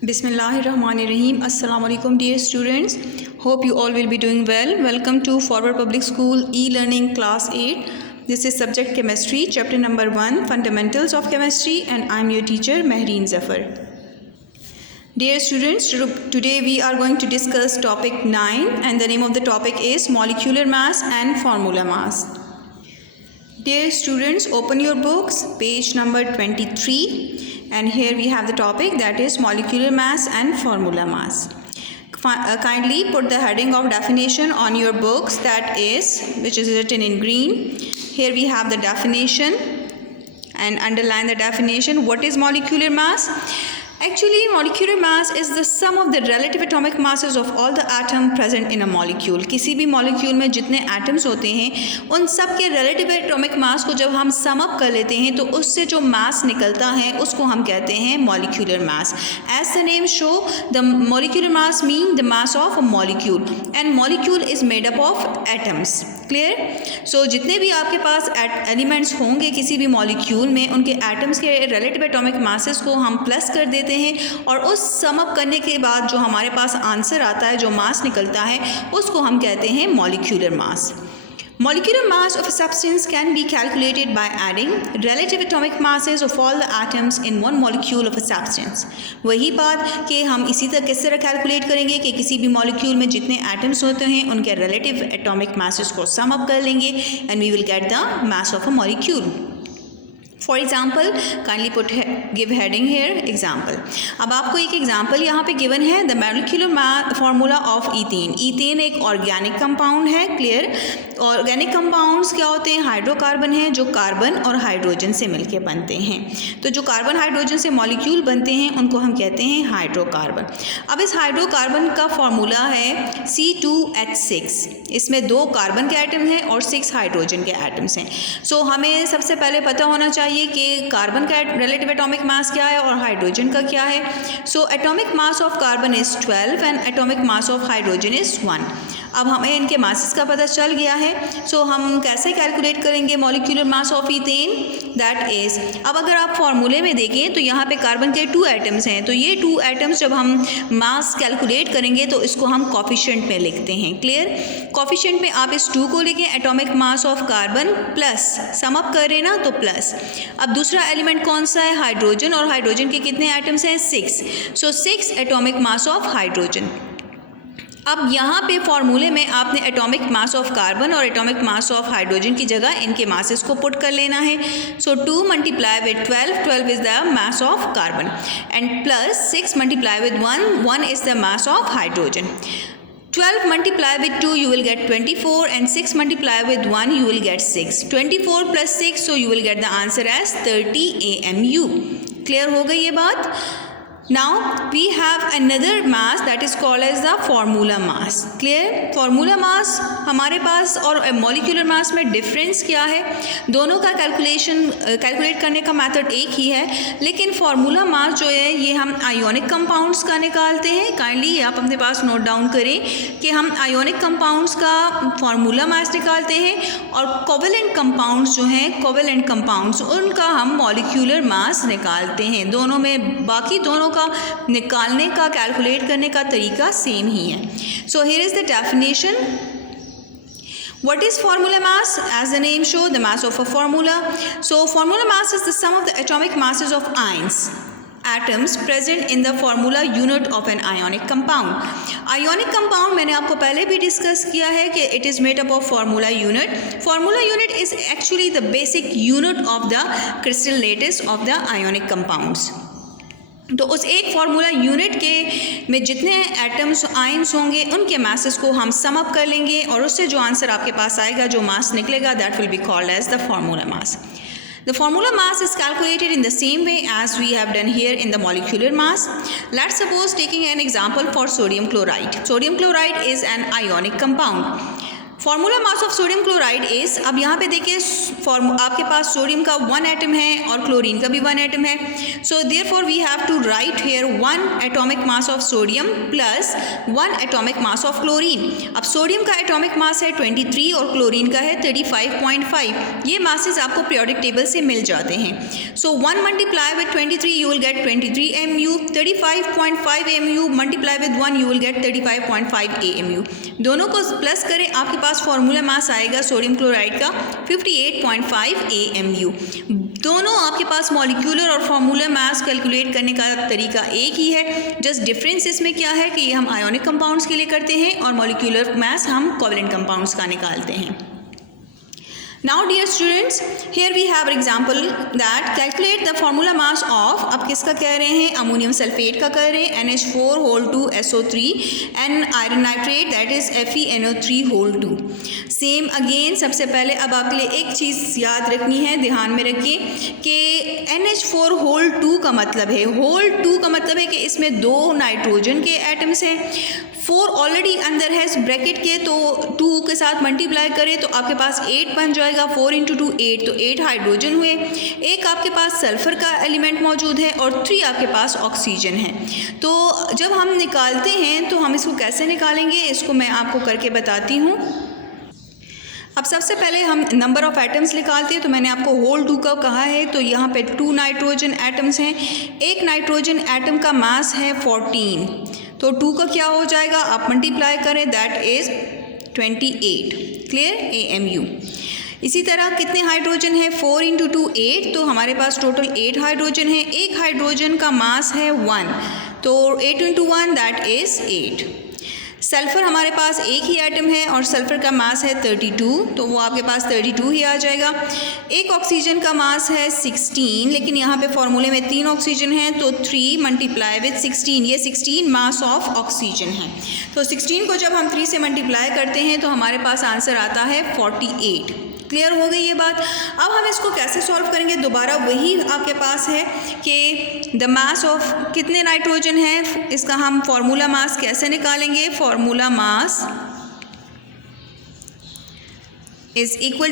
Bismillahirrahmanirrahim. Assalamu alaikum dear students. Hope you all will be doing well. Welcome to Forward Public School e-learning class 8. This is subject chemistry, chapter number 1, fundamentals of chemistry, and I am your teacher Mehreen Zafar. Dear students, today we are going to discuss topic 9 and the name of the topic is molecular mass and formula mass. Dear students, open your books, page number 23. And here we have the topic that is molecular mass and formula mass. Kindly put the heading of definition on your books, that is, which is written in green. Here we have the definition and underline the definition. What is molecular mass? Actually, molecular mass is the sum of the relative atomic masses of all the atom present in a molecule. किसी भी molecule में जितने atoms होते हैं उन सब के relative atomic mass को जब हम sum up कर लेते हैं तो उससे जो mass निकलता है उसको हम कहते हैं molecular mass. As the name show, the molecular mass mean the mass of a molecule and molecule is made up of atoms. Clear? So जितने भी आपके पास elements होंगे किसी भी molecule में उनके atoms के relative atomic masses को हम plus कर देते हैं और उस सम अप करने के बाद जो हमारे पास आंसर आता है, जो मास निकलता है, उसको हम कहते हैं molecular mass. Molecular mass of a substance can be calculated by adding relative atomic masses of all the atoms in one molecule of a substance. वही बात कि हम इसी तरह किस तरह कैलकुलेट करेंगे कि किसी भी मॉलिक्यूल में जितने एटम्स होते हैं उनके relative atomic masses को सम अप कर लेंगे and we will get the mass of a molecule. For example, kindly give heading here example. अब आपको एक एग्जाम्पल यहाँ पे गिवन है the molecular formula of ethane. ethane एक ऑर्गेनिक कंपाउंड है. क्लियर? ऑर्गेनिक कंपाउंड्स क्या होते हैं? हाइड्रोकार्बन हैं जो कार्बन और हाइड्रोजन से मिलके बनते हैं. तो जो कार्बन हाइड्रोजन से मॉलिक्यूल बनते हैं उनको हम कहते हैं हाइड्रोकार्बन. अब इस हाइड्रोकार्बन का फॉर्मूला है C2H6. इसमें 2 कार्बन के एटम हैं और 6 हाइड्रोजन के एटम्स हैं. सो हमें सबसे पहले पता होना चाहिए कि कार्बन का रिलेटिव एटॉमिक मास क्या है और हाइड्रोजन का क्या है. So atomic mass of carbon is 12 and atomic mass of hydrogen is 1. अब हमें इनके मासेस का पता चल गया है. सो हम कैसे कैलकुलेट करेंगे molecular mass of ethane? That is, अब अगर आप फॉर्मूले में देखें तो यहाँ पे कार्बन के 2 एटम्स हैं. तो ये 2 एटम्स जब हम मास कैलकुलेट करेंगे तो इसको हम कॉफिशिएंट में लिखते हैं. क्लियर? कॉफिशिएंट में आप इस 2 को लिखें, atomic mass of carbon plus, sum up कर रहे ना तो प्लस. अब दूसरा एलिमेंट कौन सा है? हाइड्रोजन. और हाइड्रोजन के कितने एटम्स हैं? 6. सो 6 एटॉमिक मास ऑफ हाइड्रोजन. अब यहाँ पे फॉर्मूले में आपने एटॉमिक मास ऑफ कार्बन और एटॉमिक मास ऑफ हाइड्रोजन की जगह इनके मासेस को पुट कर लेना है. सो 2 multiply with 12 is the mass of carbon and plus 6 multiply with 1 is the mass of hydrogen. 12 multiply with 2 you will get 24 and 6 multiply with 1 you will get 6. 24 plus 6, so you will get the answer as 30 AMU. Clear हो गई ये बात? Now we have another mass that is called as the formula mass. Clear? Formula mass हमारे पास और molecular mass में difference क्या है? दोनों का कैलकुलेट करने का मेथड एक ही है, लेकिन formula mass जो है ये हम ionic compounds का निकालते हैं. काइंडली आप अपने पास नोट डाउन करें कि हम ionic compounds का formula mass निकालते हैं और covalent compounds जो हैं covalent compounds उनका हम molecular mass निकालते हैं. दोनों में बाकी दोनों निकालने का कैलकुलेट करने का तरीका सेम ही है. So here is the definition. What is formula mass? As the name show, the mass of a formula. So formula mass is the sum of the atomic masses of atoms present in the formula unit of an ionic compound. Ionic compound मैंने आपको पहले भी discuss किया है कि it is made up of formula unit. Formula unit is actually the basic unit of the crystal lattice of the ionic compounds. तो उस एक फार्मूला यूनिट के में जितने एटम्स आयंस होंगे उनके मासेस को हम सम अप कर लेंगे और उससे जो आंसर आपके पास आएगा, जो मास निकलेगा, that will be called as the formula mass. The formula mass is calculated in the same way as we have done here in the molecular mass. Let's suppose taking an example for sodium chloride. Sodium chloride is an ionic compound. Formula mass of sodium chloride is, अब यहाँ पे देखिए आपके पास sodium का 1 atom है और chlorine का भी 1 एटम है. So therefore we have to write here 1 atomic mass of sodium plus 1 atomic mass of chlorine. अब सोडियम का एटॉमिक मास है 23 और क्लोरीन का है 35.5. ये मासेस आपको पीरियोडिक टेबल से मिल जाते हैं. सो 1 multiply with 23 you will gate 23 mu, 35.5 AMU multiply with 1 you will gate 35.5 AMU। दोनों को प्लस करें, आपके पास फार्मूला मास आएगा सोडियम क्लोराइड का 58.5 AMU। दोनों आपके पास मॉलिक्यूलर और फार्मूला मास कैलकुलेट करने का तरीका एक ही है, जस्ट डिफरेंस इसमें क्या है कि हम आयोनिक कंपाउंड्स के लिए करते हैं और मॉलिक्यूलर मास हम कोवेलेंट कंपाउंड्स का निकालते हैं। Now dear students, here we have example that calculate the formula mass of, अब किसका कह रहे हैं, अमोनियम सल्फेट का कह रहे हैं, NH4 and iron nitrate that is FeNO3 same again. सबसे पहले अब आपके लिए एक चीज़ याद रखनी है, ध्यान में रखिए कि NH4 का मतलब है, होल 2 का मतलब है कि इसमें 2 नाइट्रोजन के एटम्स हैं, 4 ऑलरेडी अंदर है ब्रैकेट के, तो 2 के साथ मल्टीप्लाई करें तो आपके पास 8 बन जाएगा, 4 × 2 8, तो 8 हाइड्रोजन हुए, एक आपके पास सल्फ़र का एलिमेंट मौजूद है और 3 आपके पास ऑक्सीजन है। तो जब हम निकालते हैं तो हम इसको कैसे निकालेंगे, इसको मैं आपको करके बताती हूँ। अब सबसे पहले हम नंबर ऑफ़ एटम्स निकालते हैं, तो मैंने आपको होल 2 का कहा है, तो यहाँ पे 2 नाइट्रोजन एटम्स हैं, एक नाइट्रोजन एटम का मास है 14, तो 2 का क्या हो जाएगा, आप मल्टीप्लाई करें, दैट इज़ 28, क्लियर, AMU। इसी तरह कितने हाइड्रोजन है, 4 × 2 8, तो हमारे पास टोटल 8 हाइड्रोजन है, एक हाइड्रोजन का मास है 1, तो 8 × 1 दैट इज़ 8। सल्फ़र हमारे पास एक ही एटम है और सल्फ़र का मास है 32, तो वो आपके पास 32 ही आ जाएगा। एक ऑक्सीजन का मास है 16, लेकिन यहाँ पे फॉर्मूले में 3 ऑक्सीजन हैं, तो 3 मल्टीप्लाई विद 16, ये 16 मास ऑफ ऑक्सीजन है। तो 16 को जब हम 3 से मल्टीप्लाई करते हैं तो हमारे पास आंसर आता है 48। क्लियर हो गई ये बात। अब हम इसको कैसे सॉल्व करेंगे, दोबारा वही आपके पास है कि द मास ऑफ कितने नाइट्रोजन है, इसका हम फार्मूला मास कैसे निकालेंगे, formula mass is equal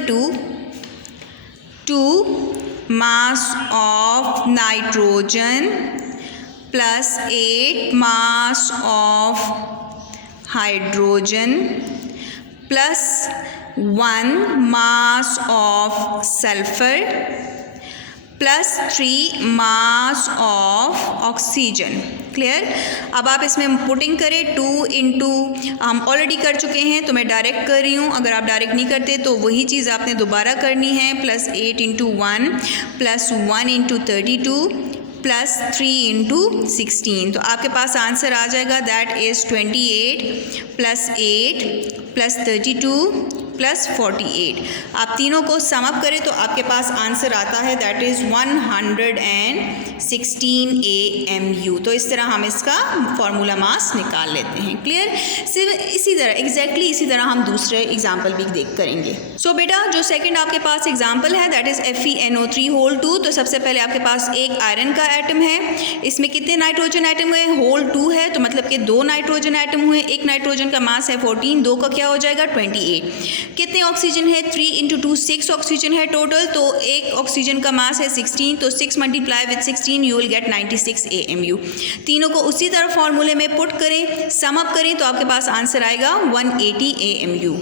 to mass of nitrogen plus 8 mass of hydrogen plus 1 mass of sulphur plus 3 mass of oxygen. Clear. अब आप इसमें पुटिंग करें, 2 × हम ऑलरेडी कर चुके हैं तो मैं डायरेक्ट कर रही हूँ, अगर आप डायरेक्ट नहीं करते तो वही चीज़ आपने दोबारा करनी है, प्लस 8 × 1 प्लस 1 × 32 प्लस 3 × 16, तो आपके पास आंसर आ जाएगा, that is 28 plus 8 plus 32 plus 48। आप तीनों को सम अप करें तो आपके पास आंसर आता है, दैट इज़ 116 AMU। तो इस तरह हम इसका फार्मूला मास निकाल लेते हैं। क्लियर। सिर्फ इसी तरह एग्जैक्टली इसी तरह हम दूसरे एग्जाम्पल भी देख करेंगे। सो बेटा जो सेकंड आपके पास एग्जाम्पल है दैट इज़ FeNO3 तो सबसे पहले आपके पास एक आयरन का एटम है, इसमें कितने नाइट्रोजन एटम हुए, होल 2 है, तो मतलब कि 2 नाइट्रोजन एटम हुए, एक नाइट्रोजन का मास है 14, 2 का क्या हो जाएगा 28। कितने ऑक्सीजन है, 3 × 2 6 ऑक्सीजन है टोटल, तो एक ऑक्सीजन का मास है 16, तो 6 multiply with 16 you will gate 96 AMU। तीनों को उसी तरह फॉर्मूले में पुट करें, सम अप करें तो आपके पास आंसर आएगा 180 AMU।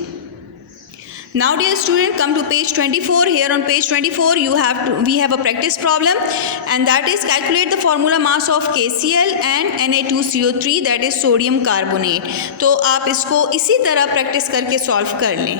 Now dear student, come to page 24. Here on page 24 we have a practice problem and that is calculate the formula mass of KCl and Na2CO3 that is sodium carbonate। तो आप इसको इसी तरह practice करके solve कर लें।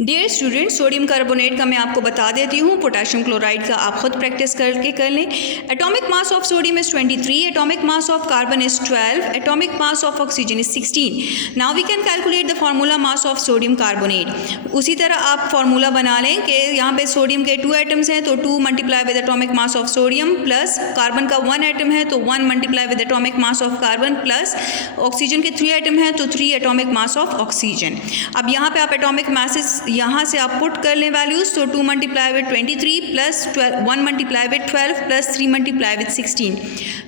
Dear student sodium carbonate का मैं आपको बता देती हूँ, पोटेशियम क्लोराइड का आप खुद प्रैक्टिस करके कर लें। Atomic mass of sodium is 23, atomic mass of carbon is 12, atomic mass of oxygen is 16। Now we can calculate the formula mass of sodium carbonate. उसी तरह आप फार्मूला बना लें कि यहाँ पे सोडियम के 2 एटम्स हैं तो 2 multiply with atomic mass of sodium, plus carbon का 1 एटम है तो 1 multiply with atomic mass of carbon, plus oxygen के 3 एटम हैं तो 3 एटॉमिक मास ऑफ ऑक्सीजन। अब यहाँ पे आप एटॉमिक मासेस यहाँ से आप पुट कर लें वैल्यूज़, तो 2 multiply with 23 plus 1 multiply with 12 plus 3 multiply with 16।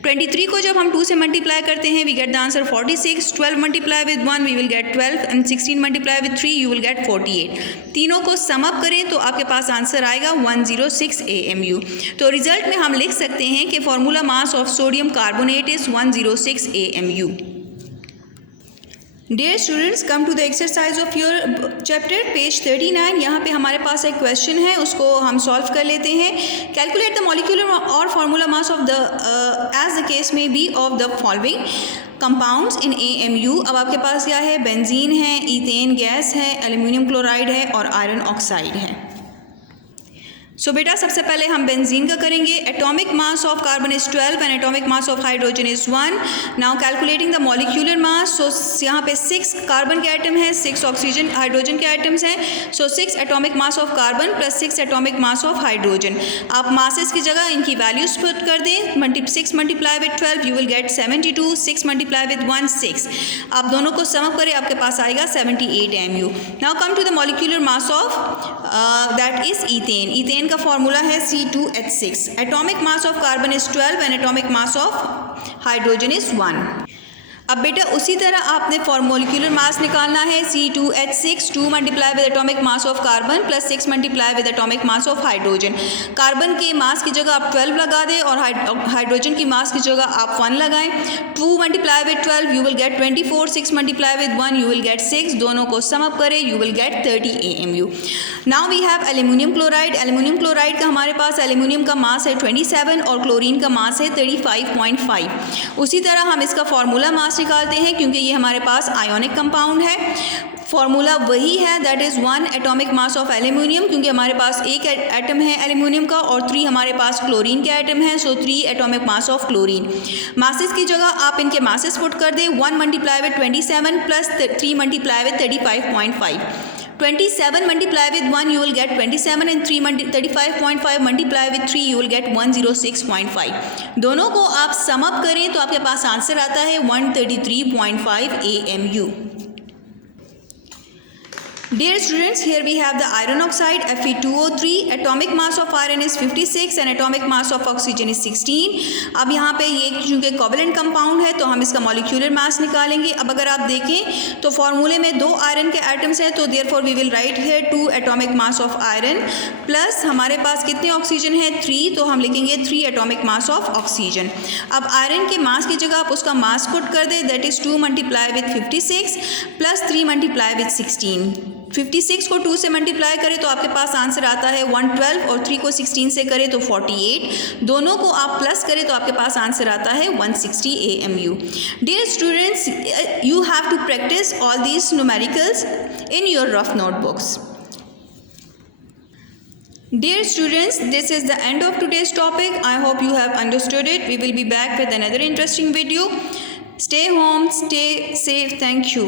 23 को जब हम 2 से मल्टीप्लाई करते हैं we get the answer 46, 12 multiply with 1 we will get 12 and 16 multiply with 3 you will get 48। तीनों को सम अप करें तो आपके पास आंसर आएगा 106 AMU। तो रिजल्ट में हम लिख सकते हैं कि formula mass of sodium carbonate is 106 AMU। Dear students, come to the exercise of your chapter page 39। यहाँ पे हमारे पास एक क्वेश्चन है, उसको हम सॉल्व कर लेते हैं। कैलकुलेट द मॉलिक्यूलर और formula mass of the as the case में B of the following compounds in AMU। अब आपके पास क्या है, बेंजीन है, ईथेन गैस है, एल्यूमिनियम क्लोराइड है और आयरन ऑक्साइड है। सो बेटा सबसे पहले हम बेंजीन का करेंगे। Atomic mass of carbon is 12 and atomic mass of hydrogen is 1। Now calculating the molecular mass. So यहाँ पे 6 कार्बन के आइटम है, 6 ऑक्सीजन हाइड्रोजन के आइटम्स हैं। सो 6 atomic mass of carbon plus 6 atomic mass of hydrogen. आप masses की जगह इनकी वैल्यूज पुट कर दें। 6 multiply with 12 you will gate 72, 6 multiply with 1 6। आप दोनों को सम अप करें, आपके पास आएगा 78 MU। Now come to the molecular mass of that is ethane. Ethane का फॉर्मूला है C2H6। Atomic mass of carbon is 12 and atomic mass of hydrogen is 1। अब बेटा उसी तरह आपने मॉलिक्यूलर मास निकालना है। C2H6 2 multiply with atomic mass of carbon plus 6 multiply with atomic mass of hydrogen. Carbon के मास की जगह आप 12 लगा दें और हाइड्रोजन की मास की जगह आप 1 लगाएं। 2 multiply with 12 you will get 24, 6 multiply with 1 you will get 6। दोनों को सम अप करें, you will get 30 AMU। Now we have aluminium chloride. Aluminium chloride का हमारे पास एल्यूमिनियम का मास है 27 और क्लोरीन का मास है 35.5। उसी तरह हम इसका फॉर्मूला मास निकालते हैं, क्योंकि ये हमारे पास आयोनिक कंपाउंड है। फॉर्मूला वही है, that is 1 atomic mass of aluminium, क्योंकि हमारे पास एक एटम है एल्यूमिनियम का और 3 हमारे पास क्लोरीन के आइटम हैं। सो 3 atomic mass of chlorine. Masses की जगह आप इनके मासेस पुट कर दें। 1 multiply with 27 plus 3 multiply with 35.5। 27 multiply with 1 you will get 27 and 35.5 multiply with 3 you will get 106.5। दोनों को आप सम अप करें तो आपके पास आंसर आता है 133.5 AMU। Dear students, here we have the iron oxide Fe2O3. Atomic mass of iron is 56 and atomic mass of oxygen is 16। अब यहाँ पे ये चूँकि कोवेलेंट कंपाउंड है तो हम इसका मॉलिक्यूलर मास निकालेंगे। अब अगर आप देखें तो फॉर्मूले में 2 आयरन के आइटम्स हैं, तो therefore we will write here 2 atomic mass of iron plus हमारे पास कितने ऑक्सीजन है 3, तो हम लिखेंगे 3 एटॉमिक मास ऑफ ऑक्सीजन। अब आयरन के मास की जगह आप उसका मास पुट कर दें, that is 2 multiply with 56 plus 3 multiply with 16। 56 को 2 से मल्टीप्लाई करें तो आपके पास आंसर आता है 112 और 3 को 16 से करें तो 48। दोनों को आप प्लस करें तो आपके पास आंसर आता है 160 AMU। Dear students, you have to practise all these numericals in your rough notebooks. Dear students, this is the end of today's topic. I hope you have understood it. We will be back with another interesting video. Stay home, stay safe. Thank you.